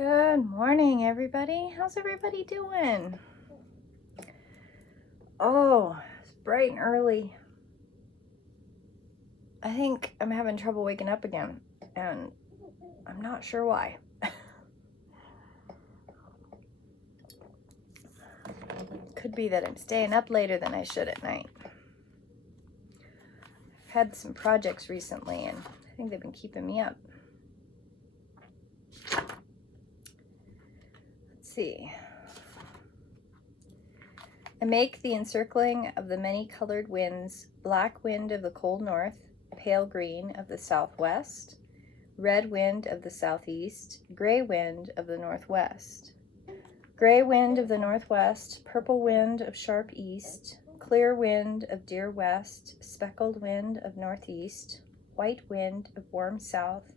Good morning, everybody. How's everybody doing? Oh, it's bright and early. I think I'm having trouble waking up again, and I'm not sure why. Could be that I'm staying up later than I should at night. I've had some projects recently, and I think they've been keeping me up. Let's see. I make the encircling of the many-colored winds, black wind of the cold north, pale green of the southwest, red wind of the southeast, gray wind of the northwest, gray wind of the northwest, purple wind of sharp east, clear wind of dear west, speckled wind of northeast, white wind of warm south,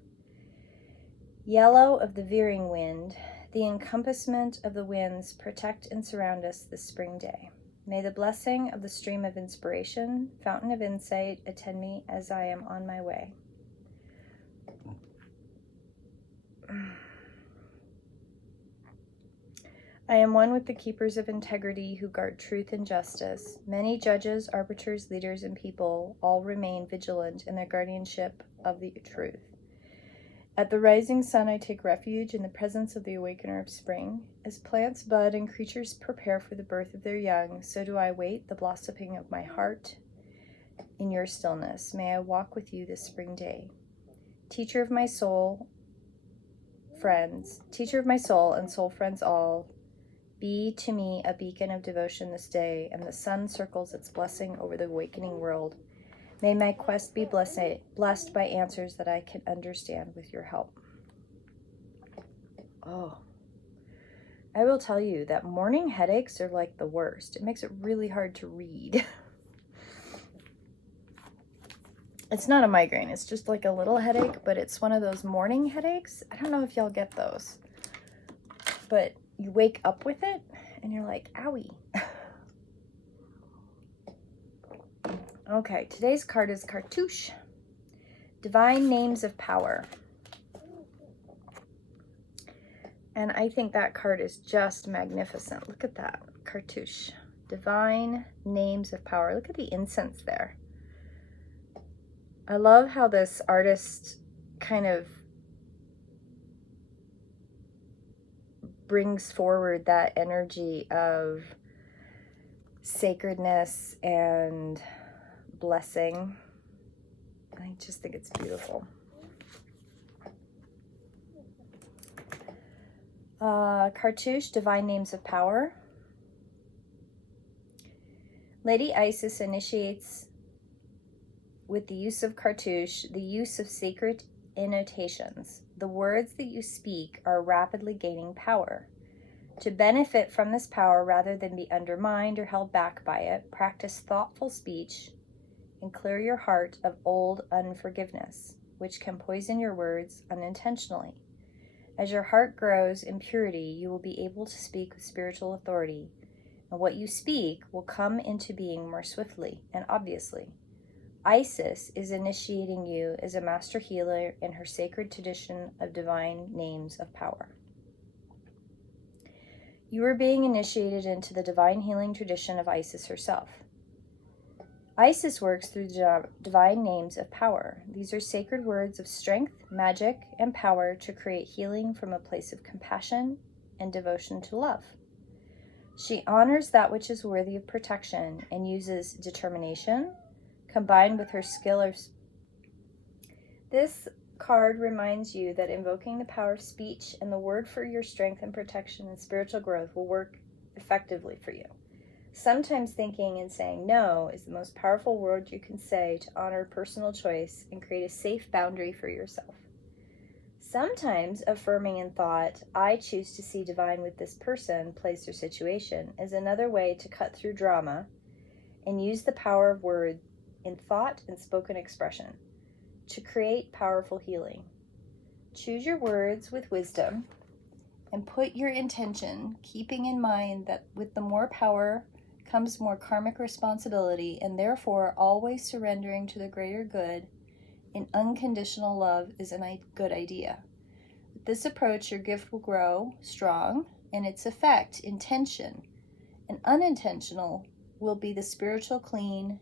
yellow of the veering wind. The encompassment of the winds protect and surround us this spring day. May the blessing of the stream of inspiration, fountain of insight, attend me as I am on my way. I am one with the keepers of integrity who guard truth and justice. Many judges, arbiters, leaders, and people all remain vigilant in their guardianship of the truth. At the rising sun, I take refuge in the presence of the awakener of spring. As plants bud and creatures prepare for the birth of their young, so do I wait the blossoming of my heart in your stillness. May I walk with you this spring day. Teacher of my soul and soul friends all, be to me a beacon of devotion this day, and the sun circles its blessing over the awakening world. May my quest be blessed by answers that I can understand with your help. Oh, I will tell you that morning headaches are like the worst. It makes it really hard to read. It's not a migraine. It's just like a little headache, but it's one of those morning headaches. I don't know if y'all get those, but you wake up with it and you're like, owie. Okay, today's card is Cartouche, Divine Names of Power. And I think that card is just magnificent. Look at that, Cartouche, Divine Names of Power. Look at the incense there. I love how this artist kind of brings forward that energy of sacredness and blessing. I just think it's beautiful. Cartouche, Divine Names of Power. Lady Isis initiates with the use of Cartouche the use of sacred annotations. The words that you speak are rapidly gaining power. To benefit from this power rather than be undermined or held back by it, practice thoughtful speech and clear your heart of old unforgiveness, which can poison your words unintentionally. As your heart grows in purity, you will be able to speak with spiritual authority, and what you speak will come into being more swiftly and obviously. Isis is initiating you as a master healer in her sacred tradition of divine names of power. You are being initiated into the divine healing tradition of Isis herself. Isis works through the divine names of power. These are sacred words of strength, magic, and power to create healing from a place of compassion and devotion to love. She honors that which is worthy of protection and uses determination combined with her skill of... This card reminds you that invoking the power of speech and the word for your strength and protection and spiritual growth will work effectively for you. Sometimes thinking and saying no is the most powerful word you can say to honor personal choice and create a safe boundary for yourself. Sometimes affirming in thought, I choose to see divine with this person, place, or situation, is another way to cut through drama and use the power of word in thought and spoken expression to create powerful healing. Choose your words with wisdom and put your intention, keeping in mind that with the more power comes more karmic responsibility, and therefore always surrendering to the greater good in unconditional love is a good idea. The this approach, your gift will grow strong, and its effect, intention, and unintentional, will be as spiritually clean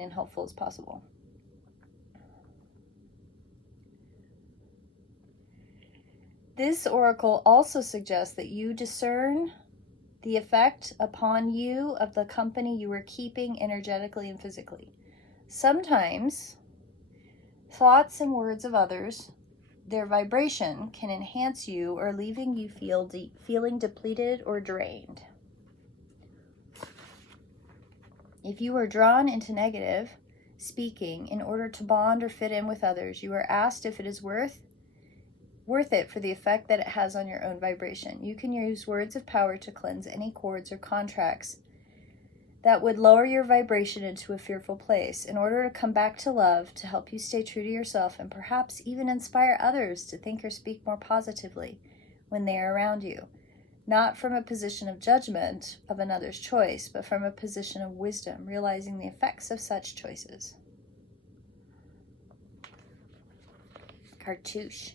and helpful as possible. This oracle also suggests that you discern the effect upon you of the company you are keeping energetically and physically. Sometimes thoughts and words of others, their vibration can enhance you or leaving you feeling depleted or drained. If you are drawn into negative speaking in order to bond or fit in with others, you are asked if it is worth it for the effect that it has on your own vibration. You can use words of power to cleanse any cords or contracts that would lower your vibration into a fearful place in order to come back to love, to help you stay true to yourself, and perhaps even inspire others to think or speak more positively when they are around you. Not from a position of judgment of another's choice, but from a position of wisdom, realizing the effects of such choices. Cartouche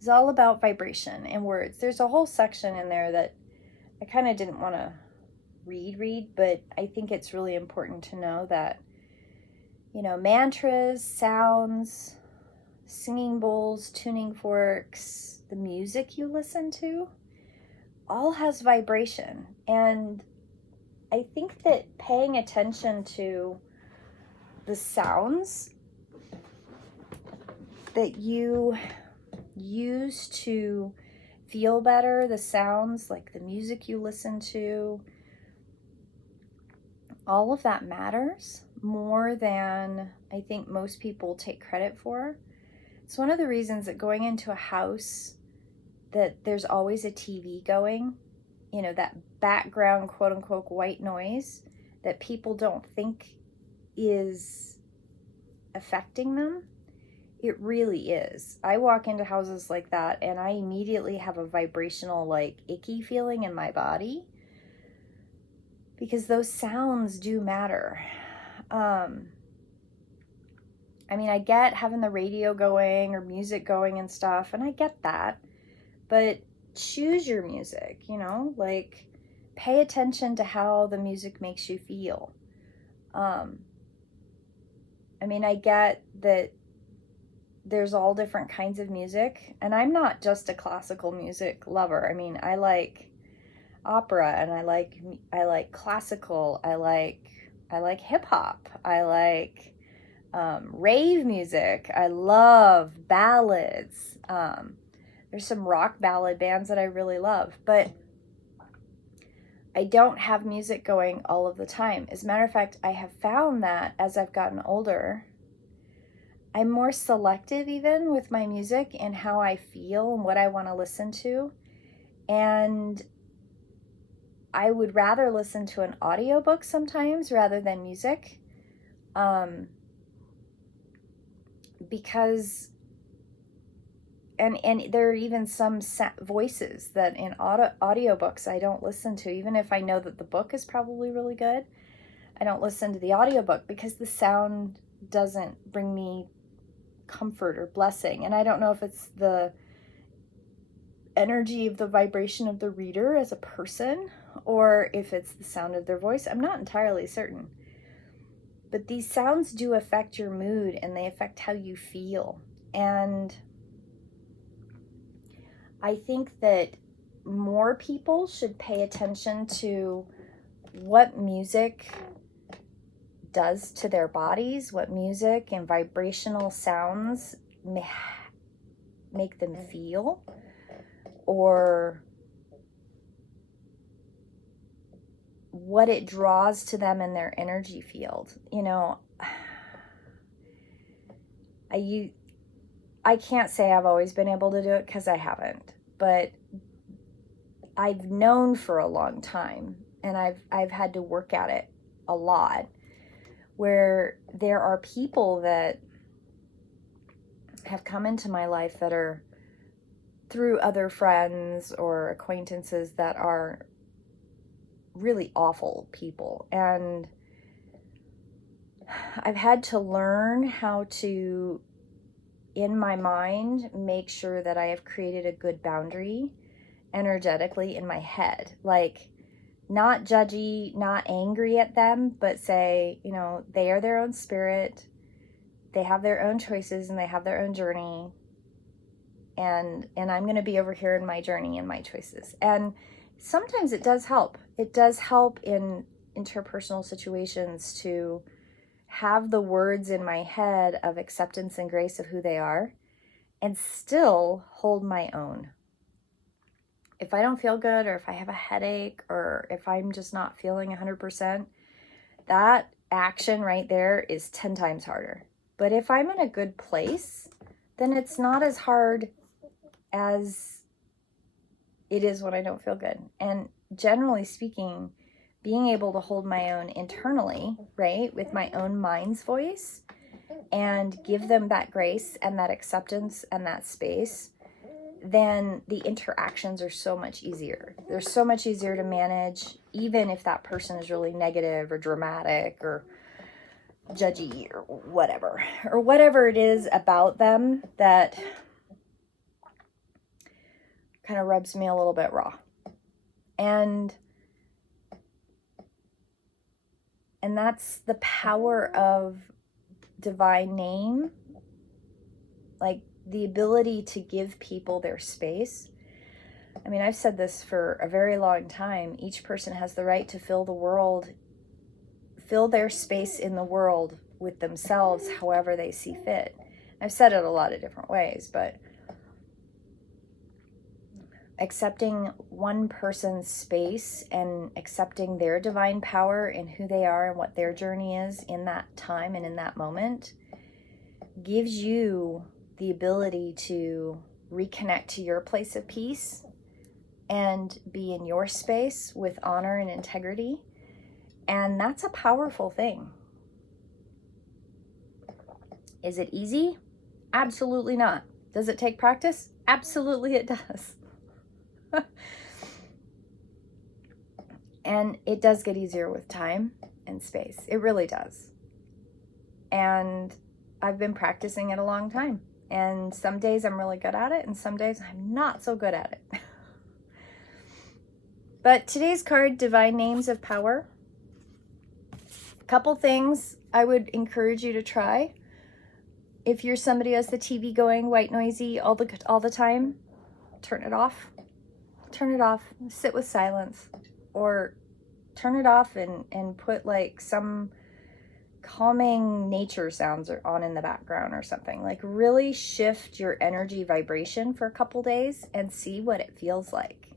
is all about vibration and words. There's a whole section in there that I kind of didn't want to read, but I think it's really important to know that, mantras, sounds, singing bowls, tuning forks, the music you listen to, all has vibration. And I think that paying attention to the sounds that you use to feel better, the sounds like the music you listen to, all of that matters more than I think most people take credit for. It's one of the reasons that going into a house that there's always a TV going, that background quote unquote white noise that people don't think is affecting them. It really is. I walk into houses like that and I immediately have a vibrational, icky feeling in my body because those sounds do matter. I get having the radio going or music going and stuff, and I get that, but choose your music, pay attention to how the music makes you feel. I get that there's all different kinds of music, and I'm not just a classical music lover. I like opera, and I like classical. I like hip hop. I like rave music. I love ballads. There's some rock ballad bands that I really love, but I don't have music going all of the time. As a matter of fact, I have found that as I've gotten older, I'm more selective even with my music and how I feel and what I want to listen to. And I would rather listen to an audiobook sometimes rather than music. Because and there are even some voices that in audiobooks I don't listen to, even if I know that the book is probably really good. I don't listen to the audiobook because the sound doesn't bring me comfort or blessing. And I don't know if it's the energy of the vibration of the reader as a person or if it's the sound of their voice. I'm not entirely certain. But these sounds do affect your mood and they affect how you feel. And I think that more people should pay attention to what music does to their bodies, what music and vibrational sounds make them feel, or what it draws to them in their energy field. I can't say I've always been able to do it because I haven't, but I've known for a long time, and I've had to work at it a lot, where there are people that have come into my life that are through other friends or acquaintances that are really awful people. And I've had to learn how to in my mind, make sure that I have created a good boundary energetically in my head. Like, not judgy, not angry at them, but say, you know, they are their own spirit. They have their own choices and they have their own journey. And I'm going to be over here in my journey and my choices. And sometimes it does help. It does help in interpersonal situations to have the words in my head of acceptance and grace of who they are and still hold my own. If I don't feel good, or if I have a headache, or if I'm just not feeling 100%, that action right there is 10 times harder. But if I'm in a good place, then it's not as hard as it is when I don't feel good. And generally speaking, being able to hold my own internally, right, with my own mind's voice, and give them that grace and that acceptance and that space, then the interactions are so much easier. They're so much easier to manage, even if that person is really negative or dramatic or judgy or whatever it is about them that kind of rubs me a little bit raw. And that's the power of divine name, like the ability to give people their space. I mean, I've said this for a very long time. Each person has the right to fill their space in the world with themselves however they see fit. I've said it a lot of different ways, but accepting one person's space and accepting their divine power and who they are and what their journey is in that time and in that moment gives you the ability to reconnect to your place of peace and be in your space with honor and integrity. And that's a powerful thing. Is it easy? Absolutely not. Does it take practice? Absolutely it does. And it does get easier with time and space. It really does. And I've been practicing it a long time. And some days I'm really good at it, and some days I'm not so good at it. But today's card, Divine Names of Power. A couple things I would encourage you to try. If you're somebody who has the TV going white noisy all the time, turn it off. Turn it off. Sit with silence. Or turn it off and put like some calming nature sounds on in the background or something. Like, really shift your energy vibration for a couple days and see what it feels like.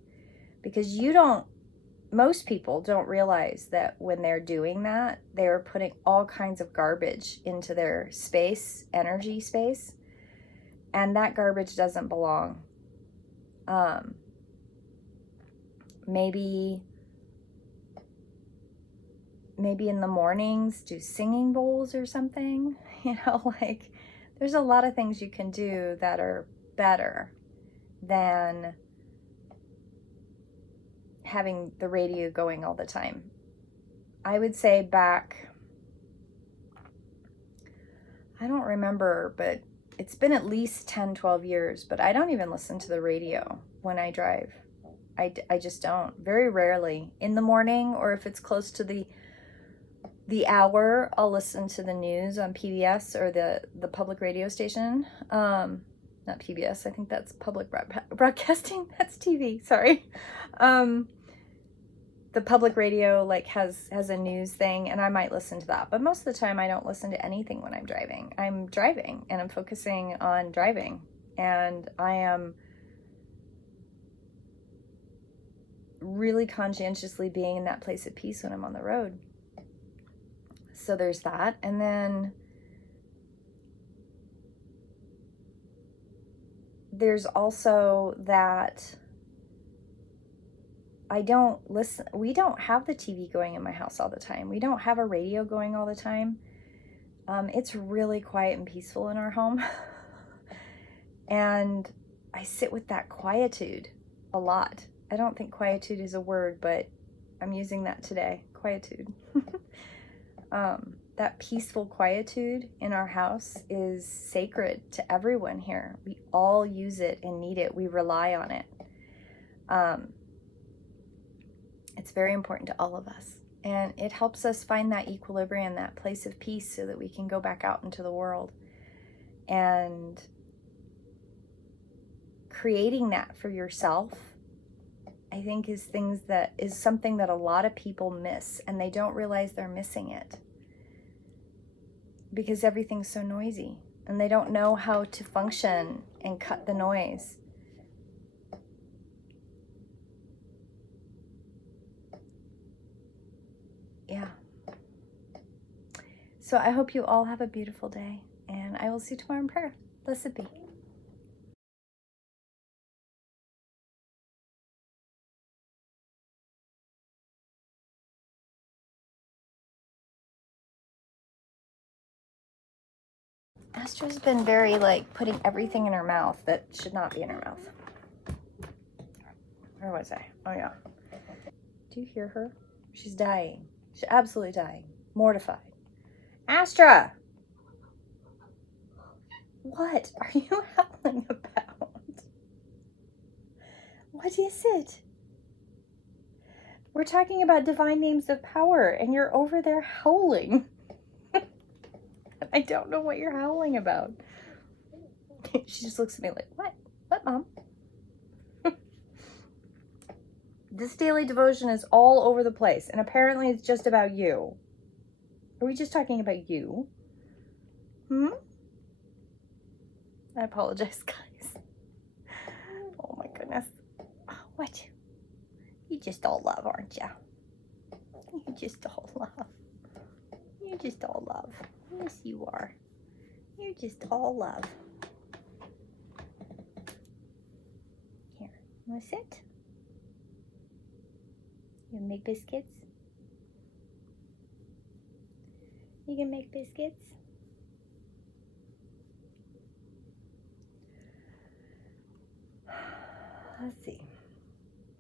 Because most people don't realize that when they're doing that, they're putting all kinds of garbage into their space, energy space, and that garbage doesn't belong. Maybe in the mornings, do singing bowls or something. Like, there's a lot of things you can do that are better than having the radio going all the time. I would say back, I don't remember, but it's been at least 10, 12 years, but I don't even listen to the radio when I drive. I just don't. Very rarely. In the morning, or if it's close to the hour, I'll listen to the news on PBS or the public radio station. Not PBS, I think that's public broadcasting. That's TV, sorry. The public radio has a news thing, and I might listen to that. But most of the time, I don't listen to anything when I'm driving. I'm driving, and I'm focusing on driving. And I am really conscientiously being in that place of peace when I'm on the road. So there's that. And then there's also that we don't have the TV going in my house all the time. We don't have a radio going all the time. It's really quiet and peaceful in our home. And I sit with that quietude a lot. I don't think quietude is a word, but I'm using that today. Quietude. that peaceful quietude in our house is sacred to everyone here. We all use it and need it. We rely on it. It's very important to all of us. And it helps us find that equilibrium, that place of peace, so that we can go back out into the world. And creating that for yourself, I think, is something that a lot of people miss, and they don't realize they're missing it because everything's so noisy, and they don't know how to function and cut the noise. Yeah. So I hope you all have a beautiful day, and I will see you tomorrow in prayer. Blessed be. Astra's been very, putting everything in her mouth that should not be in her mouth. Where was I? Oh, yeah. Do you hear her? She's dying. She's absolutely dying. Mortified. Astra! What are you howling about? What is it? We're talking about divine names of power, and you're over there howling. I don't know what you're howling about. She just looks at me like, what? What, Mom? This daily devotion is all over the place, and apparently it's just about you. Are we just talking about you? I apologize, guys. Oh my goodness. What? You just all love, aren't you? You just all love. You're just all love. Yes, you are. You're just all love. Here, you want to sit? You gonna make biscuits? You gonna make biscuits? Let's see.